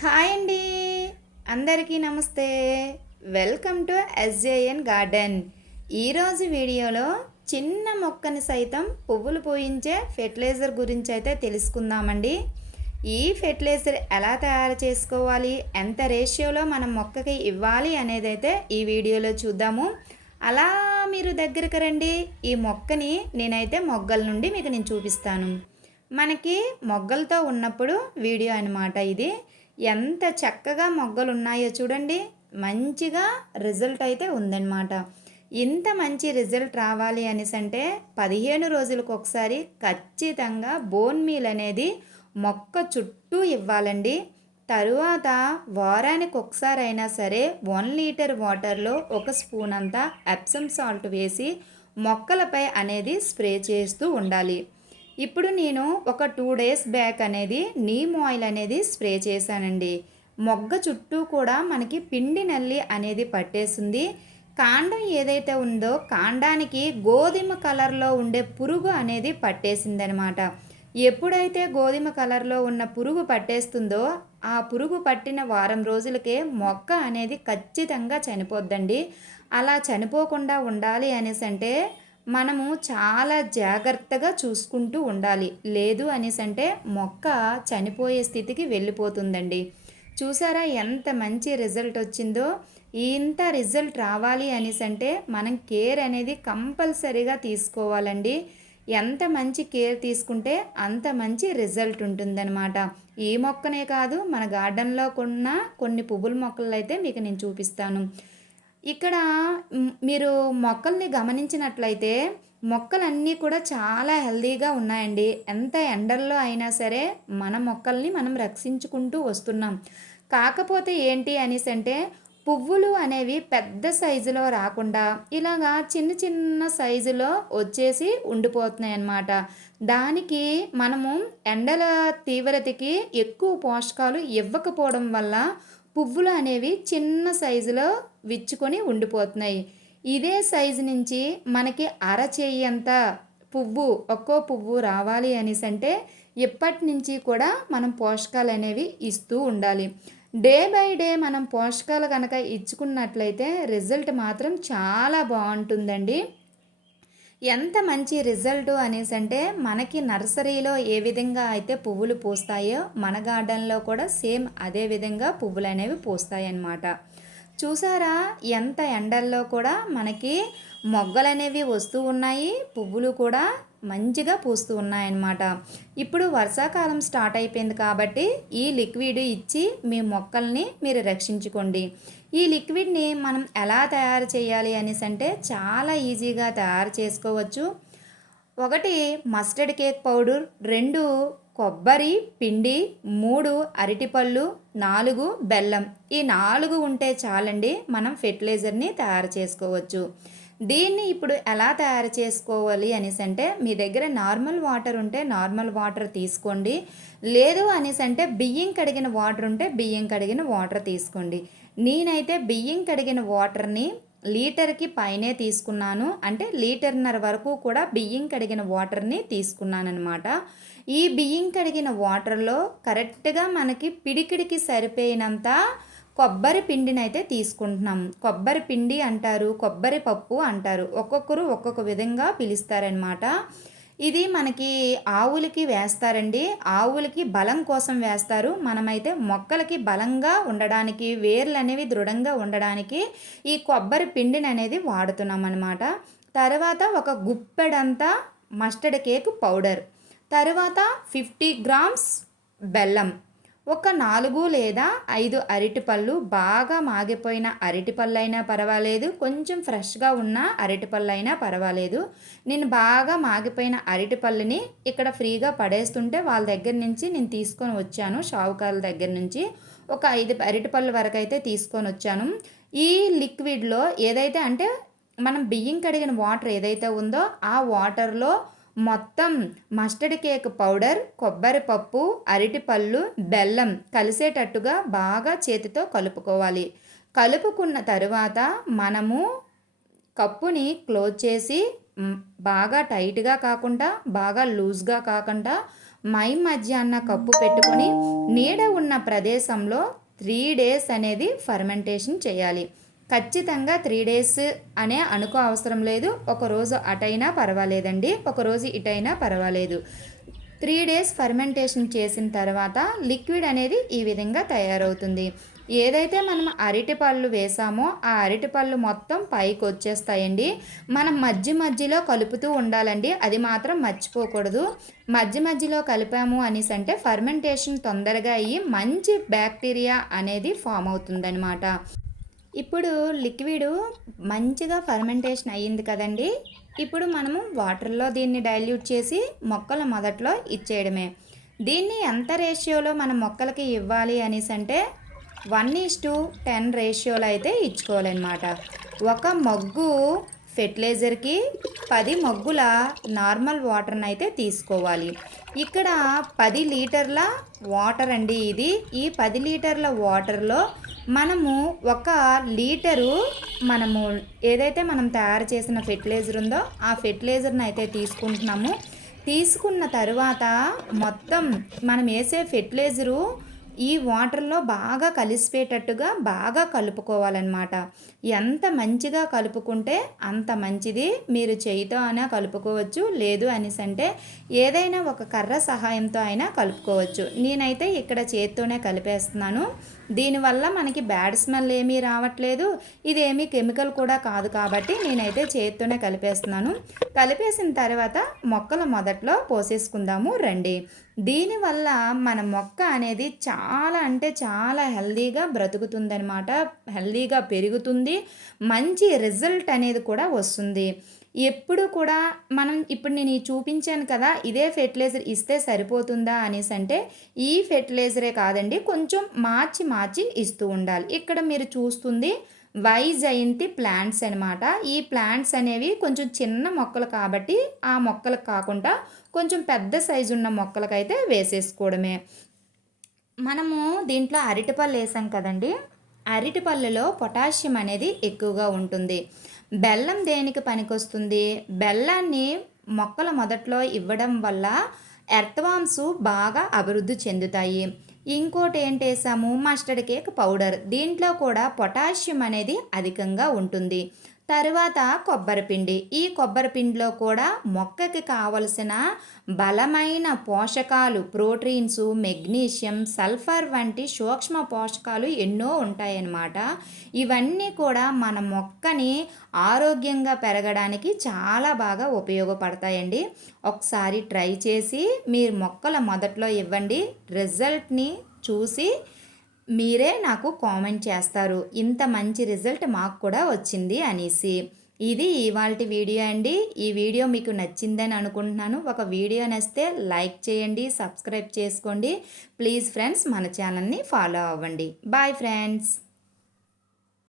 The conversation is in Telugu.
హాయ్ అండి, అందరికీ నమస్తే. Welcome to SJN garden. ఈరోజు వీడియోలో చిన్న మొక్కని సైతం పువ్వులు పూయించే ఫెర్టిలైజర్ గురించి అయితే తెలుసుకుందామండి. ఈ ఫెర్టిలైజర్ ఎలా తయారు చేసుకోవాలి, ఎంత రేషియోలో మనం మొక్కకి ఇవ్వాలి అనేది అయితే ఈ వీడియోలో చూద్దాము. అలా మీరు దగ్గరికి రండి. ఈ మొక్కని నేనైతే మొగ్గల నుండి నేను చూపిస్తాను. మనకి మొగ్గలతో ఉన్నప్పుడు వీడియో అన్నమాట ఇది. ఎంత చక్కగా మొగ్గలు ఉన్నాయో చూడండి. మంచిగా రిజల్ట్ అయితే ఉందన్నమాట. ఇంత మంచి రిజల్ట్ రావాలి అనేసి అంటే 15 రోజులకు ఒకసారి ఖచ్చితంగా బోన్ మీల్ అనేది మొక్క చుట్టూ ఇవ్వాలండి. తరువాత వారానికి ఒకసారి అయినా సరే 1 లీటర్ వాటర్లో 1 స్పూన్ అంతా ఎప్సమ్ సాల్ట్ వేసి మొక్కలపై అనేది స్ప్రే చేస్తూ ఉండాలి. ఇప్పుడు నేను ఒక 2 డేస్ బ్యాక్ అనేది నీమ్ ఆయిల్ అనేది స్ప్రే చేశానండి. మొగ్గ చుట్టూ కూడా మనకి పిండి నల్లి అనేది పట్టేసింది. కాండం ఏదైతే ఉందో కాండానికి గోధుమ కలర్లో ఉండే పురుగు అనేది పట్టేసిందనమాట. ఎప్పుడైతే గోధుమ కలర్లో ఉన్న పురుగు పట్టేస్తుందో ఆ పురుగు పట్టిన వారం రోజులకే మొక్క అనేది ఖచ్చితంగా చనిపోద్దండి. అలా చనిపోకుండా ఉండాలి అనేసి అంటే మనము చాలా జాగ్రత్తగా చూసుకుంటూ ఉండాలి. లేదు అనేసి అంటే మొక్క చనిపోయే స్థితికి వెళ్ళిపోతుందండి. చూసారా ఎంత మంచి రిజల్ట్ వచ్చిందో. ఇంత రిజల్ట్ రావాలి అనేసి అంటే మనం కేర్ అనేది కంపల్సరీగా తీసుకోవాలండి. ఎంత మంచి కేర్ తీసుకుంటే అంత మంచి రిజల్ట్ ఉంటుందన్నమాట. ఈ మొక్కనే కాదు, మన గార్డెన్లో కొన్న కొన్ని పువ్వుల మొక్కలు అయితే నేను చూపిస్తాను. ఇక్కడ మీరు మొక్కల్ని గమనించినట్లయితే మొక్కలన్నీ కూడా చాలా హెల్తీగా ఉన్నాయండి. ఎంత ఎండల్లో అయినా సరే మన మొక్కల్ని మనం రక్షించుకుంటూ వస్తున్నాం. కాకపోతే ఏంటి అనేసి అంటే పువ్వులు అనేవి పెద్ద సైజులో రాకుండా ఇలాగా చిన్న చిన్న సైజులో వచ్చేసి ఉండిపోతున్నాయి అన్నమాట. దానికి మనము ఎండల తీవ్రతకి ఎక్కువ పోషకాలు ఇవ్వకపోవడం వల్ల పువ్వులు అనేవి చిన్న సైజులో విచ్చుకొని ఉండిపోతున్నాయి. ఇదే సైజు నుంచి మనకి అరచేయంత ఒక్కో పువ్వు రావాలి అనేసి అంటే ఇప్పటి నుంచి కూడా మనం పోషకాలు అనేవి ఇస్తూ ఉండాలి. డే బై డే మనం పోషకాలు కనుక ఇచ్చుకున్నట్లయితే రిజల్ట్ మాత్రం చాలా బాగుంటుందండి. ఎంత మంచి రిజల్ట్ అనేసి అంటే మనకి నర్సరీలో ఏ విధంగా అయితే పువ్వులు పూస్తాయో మన గార్డెన్లో కూడా సేమ్ అదే విధంగా పువ్వులు అనేవి పూస్తాయి అన్నమాట. చూసారా ఎంత ఎండల్లో కూడా మనకి మొగ్గలు అనేవి వస్తూ ఉన్నాయి, పువ్వులు కూడా మంచిగా పూస్తూ ఉన్నాయన్నమాట. ఇప్పుడు వర్షాకాలం స్టార్ట్ అయిపోయింది కాబట్టి ఈ లిక్విడ్ ఇచ్చి మీ మొక్కల్ని మీరు రక్షించుకోండి. ఈ లిక్విడ్ని మనం ఎలా తయారు చేయాలి అనేసి అంటే చాలా ఈజీగా తయారు చేసుకోవచ్చు. 1 మస్టర్డ్ కేక్ పౌడర్, 2 కొబ్బరి పిండి, 3 అరటిపళ్ళు, 4 బెల్లం. ఈ 4 ఉంటే చాలండి, మనం ఫెర్టిలైజర్ని తయారు చేసుకోవచ్చు. దీన్ని ఇప్పుడు ఎలా తయారు చేసుకోవాలి అనేసి అంటే మీ దగ్గర నార్మల్ వాటర్ ఉంటే నార్మల్ వాటర్ తీసుకోండి. లేదు అనేసి అంటే బియ్యం కడిగిన వాటర్ ఉంటే బియ్యం కడిగిన వాటర్ తీసుకోండి. నేనైతే బియ్యం కడిగిన వాటర్ని లీటర్కి పైనే తీసుకున్నాను. అంటే లీటర్న్నర వరకు కూడా బియ్యం కడిగిన వాటర్ని తీసుకున్నాను అనమాట. ఈ బియ్యం కడిగిన వాటర్లో కరెక్ట్గా మనకి పిడికిడికి సరిపోయినంత కొబ్బరి పిండిని అయితే తీసుకుంటున్నాం. కొబ్బరి పిండి అంటారు, కొబ్బరి పప్పు అంటారు, ఒక్కొక్కరు ఒక్కొక్క విధంగా పిలుస్తారనమాట. ఇది మనకి ఆవులకి వేస్తారండి. ఆవులకి బలం కోసం వేస్తారు. మనమైతే మొక్కలకి బలంగా ఉండడానికి, వేర్లు అనేవి దృఢంగా ఉండడానికి ఈ కొబ్బరి పిండిని అనేది వాడుతున్నాం అన్నమాట. తర్వాత ఒక గుప్పెడంతా మస్టర్డ్ కేక్ పౌడర్, తర్వాత 50 గ్రామ్స్ బెల్లం, ఒక 4 లేదా 5 అరటిపళ్ళు, బాగా మాగిపోయిన అరటిపళ్ళు అయినా పర్వాలేదు, కొంచెం ఫ్రెష్గా ఉన్న అరటిపళ్ళు అయినా పర్వాలేదు. నేను బాగా మాగిపోయిన అరటిపళ్ళని ఇక్కడ ఫ్రీగా పడేస్తుంటే వాళ్ళ దగ్గర నుంచి నేను తీసుకొని వచ్చాను. షావుకారుల దగ్గర నుంచి ఒక 5 అరటిపళ్ళ వరకు అయితే తీసుకొని వచ్చాను. ఈ లిక్విడ్లో ఏదైతే అంటే మనం బియ్యం కడిగిన వాటర్ ఏదైతే ఉందో ఆ వాటర్లో మొత్తం మస్టర్డ్ కేక్ పౌడర్, కొబ్బరి పప్పు, అరటిపళ్ళు, బెల్లం కలిసేటట్టుగా బాగా చేతితో కలుపుకోవాలి. కలుపుకున్న తరువాత మనము కప్పుని క్లోజ్ చేసి బాగా టైట్గా కాకుండా బాగా లూజ్గా కాకుండా మధ్యాహ్న కప్పు పెట్టుకొని నీడ ఉన్న ప్రదేశంలో 3 డేస్ అనేది ఫర్మెంటేషన్ చేయాలి. ఖచ్చితంగా 3 డేస్ అనే అనుకో అవసరం లేదు. ఒకరోజు అటైనా పర్వాలేదండి, ఒకరోజు ఇటైనా పర్వాలేదు. 3 డేస్ ఫర్మెంటేషన్ చేసిన తర్వాత లిక్విడ్ అనేది ఈ విధంగా తయారవుతుంది. ఏదైతే మనం అరటిపళ్ళు వేసామో ఆ అరటిపళ్ళు మొత్తం పైకి వచ్చేస్తాయండి. మనం మధ్యలో కలుపుతూ ఉండాలండి, అది మాత్రం మర్చిపోకూడదు. మధ్యలో కలిపాము అనేసి అంటే ఫర్మెంటేషన్ తొందరగా అయ్యి మంచి బ్యాక్టీరియా అనేది ఫామ్ అవుతుందన్నమాట. ఇప్పుడు లిక్విడ్ మంచిగా ఫర్మెంటేషన్ అయ్యింది కదండి. ఇప్పుడు మనము వాటర్లో దీన్ని డైల్యూట్ చేసి మొక్కల మొదట్లో ఇచ్చేయడమే. దీన్ని ఎంత రేషియోలో మనం మొక్కలకి ఇవ్వాలి అనేసి అంటే 1:10 రేషియోలో అయితే ఇచ్చుకోవాలన్నమాట. ఒక మగ్గు ఫెర్టిలైజర్కి 10 మగ్గుల నార్మల్ వాటర్ని అయితే తీసుకోవాలి. ఇక్కడ 10 లీటర్ల వాటర్ అండి ఇది. ఈ 10 లీటర్ల వాటర్లో మనము 1 లీటరు మనము ఏదైతే మనం తయారు చేసిన ఫెర్టిలైజర్ ఉందో ఆ ఫెర్టిలైజర్ని అయితే తీసుకుంటున్నాము. తీసుకున్న తర్వాత మొత్తం మనం వేసే ఫెర్టిలైజరు ఈ వాటర్లో బాగా కలిసిపోయేటట్టుగా బాగా కలుపుకోవాలన్నమాట. ఎంత మంచిగా కలుపుకుంటే అంత మంచిది. మీరు చేయితో అయినా కలుపుకోవచ్చు, లేదు అనేసి అంటే ఏదైనా ఒక కర్ర సహాయంతో అయినా కలుపుకోవచ్చు. నేనైతే ఇక్కడ చేత్తోనే కలిపేస్తున్నాను. దీనివల్ల మనకి బ్యాడ్ స్మెల్ ఏమీ రావట్లేదు, ఇదేమీ కెమికల్ కూడా కాదు కాబట్టి నేనైతే చేత్తోనే కలిపేస్తున్నాను. కలిపేసిన తర్వాత మొక్కల మొదట్లో పోసేసుకుందాము రండి. దీనివల్ల మన మొక్క అనేది చాలా అంటే చాలా హెల్దీగా బ్రతుకుతుందనమాట, హెల్దీగా పెరుగుతుంది, మంచి రిజల్ట్ అనేది కూడా వస్తుంది. ఎప్పుడు కూడా మనం ఇప్పుడు నేను చూపించాను కదా, ఇదే ఫెర్టిలైజర్ ఇస్తే సరిపోతుందా అనేసి అంటే ఈ ఫెర్టిలైజరే కాదండి, కొంచెం మార్చి ఇస్తూ ఉండాలి. ఇక్కడ మీరు చూస్తుంది వైజయంతి ప్లాంట్స్ అనమాట. ఈ ప్లాంట్స్ అనేవి కొంచెం చిన్న మొక్కలు కాబట్టి ఆ మొక్కలకు కాకుండా కొంచెం పెద్ద సైజు ఉన్న మొక్కలకైతే వేసేసుకోవడమే. మనము దీంట్లో అరటిపళ్ళు వేసాం కదండి, అరటిపళ్ళలో పొటాషియం అనేది ఎక్కువగా ఉంటుంది. బెల్లం దేనికి పనికొస్తుంది? బెల్లాన్ని మొక్కల మొదట్లో ఇవ్వడం వల్ల ఎర్త్వామ్స్ బాగా అభివృద్ధి చెందుతాయి. ఇంకోటి ఏంటి వేసాము? Mustard cake powder. దీంట్లో కూడా పొటాషియం అనేది అధికంగా ఉంటుంది. తరువాత కొబ్బరిపిండి. ఈ కొబ్బరిపిండిలో కూడా మొక్కకి కావలసిన బలమైన పోషకాలు, ప్రోటీన్స్, మెగ్నీషియం, సల్ఫర్ వంటి సూక్ష్మ పోషకాలు ఎన్నో ఉంటాయన్నమాట. ఇవన్నీ కూడా మన మొక్కని ఆరోగ్యంగా పెరగడానికి చాలా బాగా ఉపయోగపడతాయండి. ఒకసారి ట్రై చేసి మీరు మొక్కల మొదట్లో ఇవ్వండి. రిజల్ట్ని చూసి మీరే నాకు కామెంట్ చేస్తారు, ఇంత మంచి రిజల్ట్ మాకు కూడా వచ్చింది అనేసి. ఇది ఇవాల్టి వీడియో అండి. ఈ వీడియో మీకు నచ్చిందని అనుకుంటున్నాను. ఒక వీడియో నచ్చితే లైక్ చేయండి, సబ్స్క్రైబ్ చేసుకోండి. ప్లీజ్ ఫ్రెండ్స్, మన ఛానల్ని ఫాలో అవ్వండి. Bye friends.